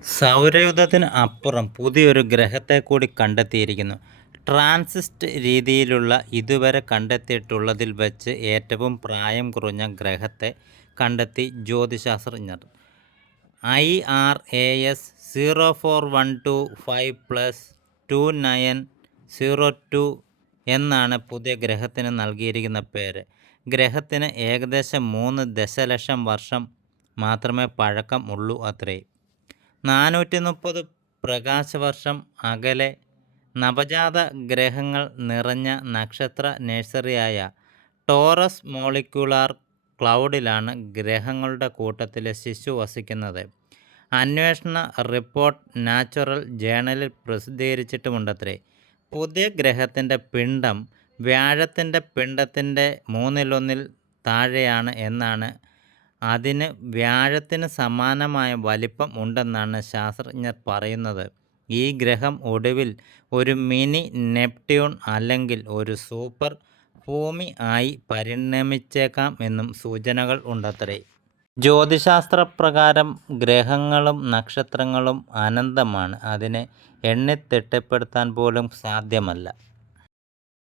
സൗരയൂഥത്തിന് അപ്പുറം പുതിയൊരു ഗ്രഹത്തെ കൂടി കണ്ടെത്തിയിരിക്കുന്നു. ട്രാൻസിറ്റ് രീതിയിലുള്ള ഇതുവരെ കണ്ടെത്തിയിട്ടുള്ളതിൽ വച്ച് ഏറ്റവും പ്രായം കുറഞ്ഞ ഗ്രഹത്തെ കണ്ടെത്തി ജ്യോതിശാസ്ത്രജ്ഞർ. IRAS 0412529002 എന്നാണ് പുതിയ ഗ്രഹത്തിന് നൽകിയിരിക്കുന്ന പേര്. ഗ്രഹത്തിന് ഏകദേശം 3 ദശലക്ഷം വർഷം മാത്രമേ പഴക്കം ഉള്ളൂ അത്രേ. 430 പ്രകാശവർഷം അകലെ നവജാത ഗ്രഹങ്ങൾ നിറഞ്ഞ നക്ഷത്ര നഴ്സറിയായ ടോറസ് മോളിക്യുലാർ ക്ലൗഡിലാണ് ഗ്രഹങ്ങളുടെ കൂട്ടത്തിലെ ശിശു വസിക്കുന്നത്. അന്വേഷണ റിപ്പോർട്ട് നാച്ചുറൽ ജേണലിൽ പ്രസിദ്ധീകരിച്ചിട്ടുമുണ്ടത്രേ. പുതിയ ഗ്രഹത്തിൻ്റെ പിണ്ഡം വ്യാഴത്തിൻ്റെ പിണ്ഡത്തിൻ്റെ 1/3 താഴെയാണ് എന്നാണ്. അതിന് വ്യാഴത്തിന് സമാനമായ വലിപ്പം ഉണ്ടെന്നാണ് ശാസ്ത്രജ്ഞർ പറയുന്നത്. ഈ ഗ്രഹം ഒടുവിൽ ഒരു മിനി നെപ്റ്റ്യൂൺ അല്ലെങ്കിൽ ഒരു സൂപ്പർ ഭൂമി ആയി പരിണമിച്ചേക്കാം എന്നും സൂചനകൾ ഉണ്ടത്രേ. ജ്യോതിശാസ്ത്രപ്രകാരം ഗ്രഹങ്ങളും നക്ഷത്രങ്ങളും അനന്തമാണ്. അതിനെ എണ്ണിത്തിട്ടപ്പെടുത്താൻ പോലും സാധ്യമല്ല.